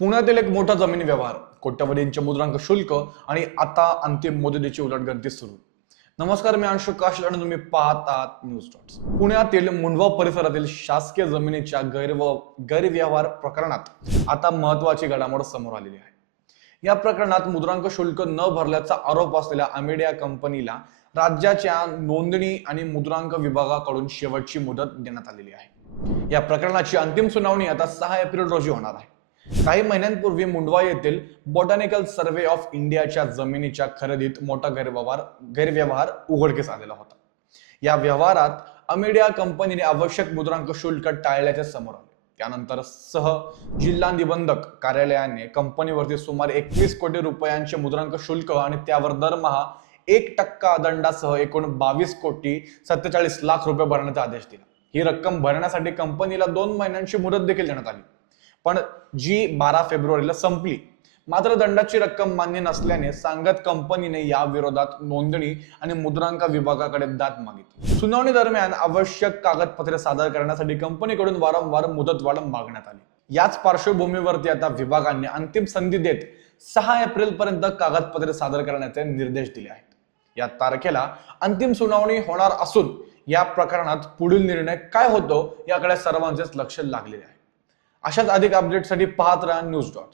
पुण्यातील एक मोठा जमीन व्यवहार, कोट्यवधींचे मुद्रांक शुल्क आणि आता अंतिम मुदतीची उलटगंती सुरू. नमस्कार, मी अंशु काशील आणि तुम्ही पाहतात न्यूज डॉट्स. पुण्यातील मुंडवा परिसरातील शासकीय जमिनीच्या गैरव्यवहार प्रकरणात आता महत्वाची घडामोड समोर आलेली आहे. या प्रकरणात मुद्रांक शुल्क न भरल्याचा आरोप असलेल्या अमेडिया कंपनीला राज्याच्या नोंदणी आणि मुद्रांक विभागाकडून शेवटची मुदत देण्यात आलेली आहे. या प्रकरणाची अंतिम सुनावणी आता 6 एप्रिल रोजी होणार आहे. काही महिन्यांपूर्वी मुंडवा येथील बॉटॅनिकल सर्वे ऑफ इंडियाच्या जमिनीच्या खरेदीत मोठा गैरव्यवहार उघडकीस आलेला होता. या व्यवहारात अमेडिया कंपनीने आवश्यक मुद्रांक शुल्क टाळल्याचे समोर आले. त्यानंतर जिल्हा निबंधक कार्यालयाने कंपनीवरती सुमारे 21 कोटी रुपयांचे मुद्रांक शुल्क आणि त्यावर दरमहा 1% दंडासह एकूण 22 कोटी 47 लाख रुपये भरण्याचा आदेश दिला. ही रक्कम भरण्यासाठी कंपनीला 2 महिन्यांची मुदत देखील देण्यात आली, पण जी 12 फेब्रुवारीला संपली. मात्र दंडाची रक्कम मान्य नसल्याने सांगत कंपनीने या विरोधात नोंदणी आणि मुद्रांक विभागाकडे दाद मागितली. सुनावणी दरम्यान आवश्यक कागदपत्रे सादर करण्यासाठी कंपनीकडून वारंवार मुदतवाढ मागण्यात आली. याच पार्श्वभूमीवरती आता विभागाने अंतिम संधी देत 6 एप्रिल पर्यंत कागदपत्रे सादर करण्याचे निर्देश दिले आहेत. या तारखेला अंतिम सुनावणी होणार असून या प्रकरणात पुढील निर्णय काय होतो याकडे सर्वांचेच लक्ष लागलेले आहे. अशाच अधिक अपडेटसाठी पाहत राहा न्यूज डॉट्स.